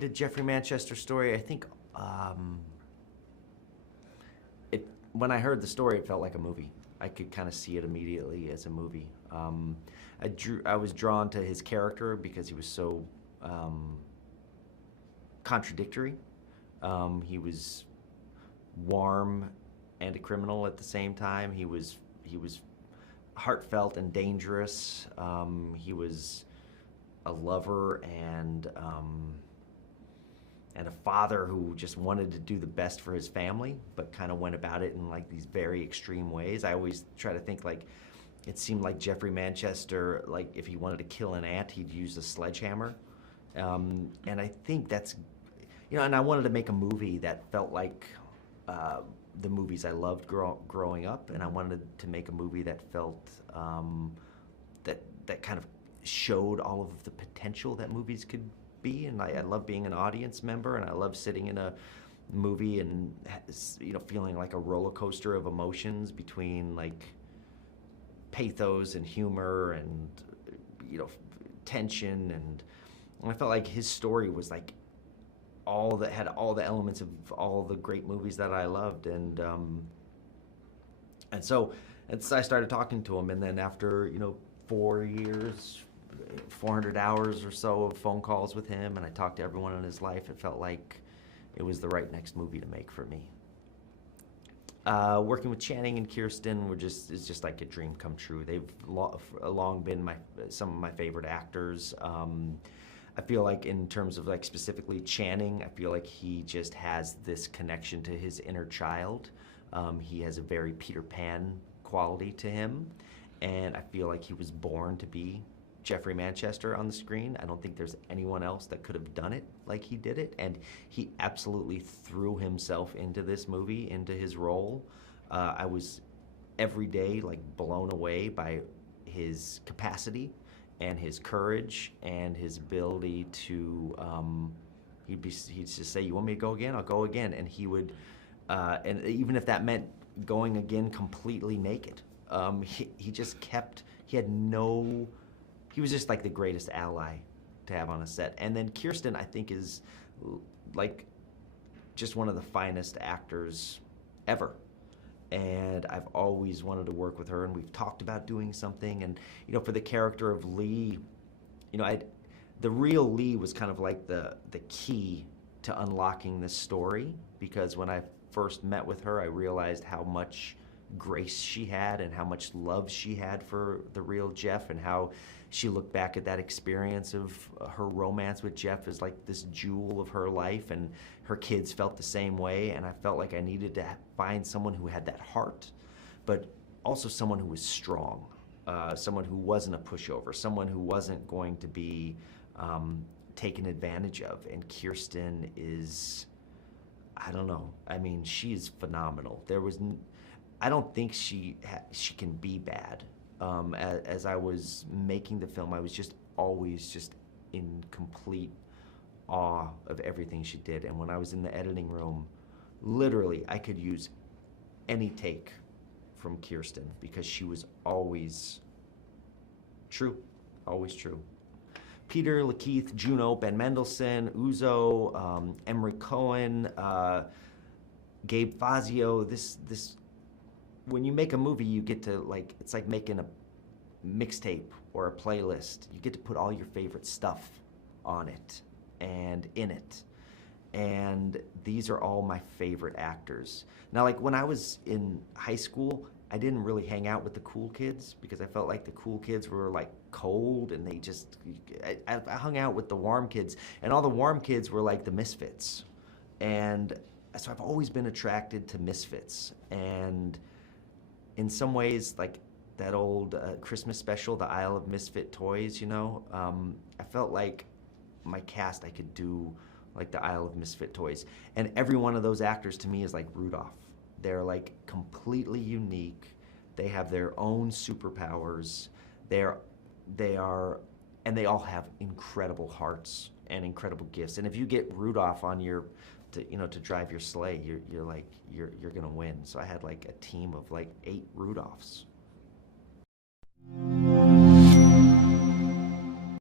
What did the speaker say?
made a Jeffrey Manchester story, I think when I heard the story, it felt like a movie. I could kind of see it immediately as a movie. I was drawn to his character because he was so contradictory. He was warm and a criminal at the same time. He was heartfelt and dangerous. He was a lover and a father who just wanted to do the best for his family, but kind of went about it in like these very extreme ways. I always try to think like, it seemed like Jeffrey Manchester, like if he wanted to kill an ant, he'd use a sledgehammer. And I think that's, and I wanted to make a movie that felt like the movies I loved growing up, and I wanted to make a movie that felt, that kind of showed all of the potential that movies could be. And I love being an audience member, and I love sitting in a movie and feeling like a roller coaster of emotions between like pathos and humor and tension, and I felt like his story was like had all the elements of all the great movies that I loved, and so I started talking to him, and then after 4 years, 400 hours or so of phone calls with him, and I talked to everyone in his life, it felt like it was the right next movie to make for me. Working with Channing and Kirsten is just like a dream come true. They've long been some of my favorite actors. I feel like in terms of like specifically Channing, I feel like he just has this connection to his inner child. He has a very Peter Pan quality to him, and I feel like he was born to be Jeffrey Manchester on the screen. I don't think there's anyone else that could have done it like he did it, and he absolutely threw himself into this movie, into his role. I was every day like blown away by his capacity and his courage and his ability to he'd just say, "You want me to go again? I'll go again," and he would and even if that meant going again completely naked, he just kept, he was just like the greatest ally to have on a set. And then Kirsten, I think, is like just one of the finest actors ever. And I've always wanted to work with her, and we've talked about doing something. And for the character of Leigh, the real Leigh was kind of like the key to unlocking this story, because when I first met with her, I realized how much grace she had and how much love she had for the real Jeff, and how she looked back at that experience of her romance with Jeff as like this jewel of her life, and her kids felt the same way. And I felt like I needed to find someone who had that heart, but also someone who was strong, someone who wasn't a pushover, someone who wasn't going to be taken advantage of. And Kirsten is, I don't know, I mean, she's phenomenal. I don't think she can be bad. As I was making the film, I was just always just in complete awe of everything she did. And when I was in the editing room, literally, I could use any take from Kirsten, because she was always true, always true. Peter, LaKeith, Juno, Ben Mendelsohn, Uzo, Emery Cohen, Gabe Fazio. This when you make a movie, you get to it's like making a mixtape or a playlist. You get to put all your favorite stuff on it and in it. And these are all my favorite actors. Now, like when I was in high school, I didn't really hang out with the cool kids, because I felt like the cool kids were like cold, and I hung out with the warm kids, and all the warm kids were like the misfits. And so I've always been attracted to misfits. And in some ways, like that old Christmas special, The Isle of Misfit Toys, I felt like my cast, I could do like the Isle of Misfit Toys. And every one of those actors to me is like Rudolph. They're like completely unique. They have their own superpowers. They all have incredible hearts and incredible gifts. And if you get Rudolph on to drive your sleigh, you're gonna win. So I had like a team of like 8 Rudolphs.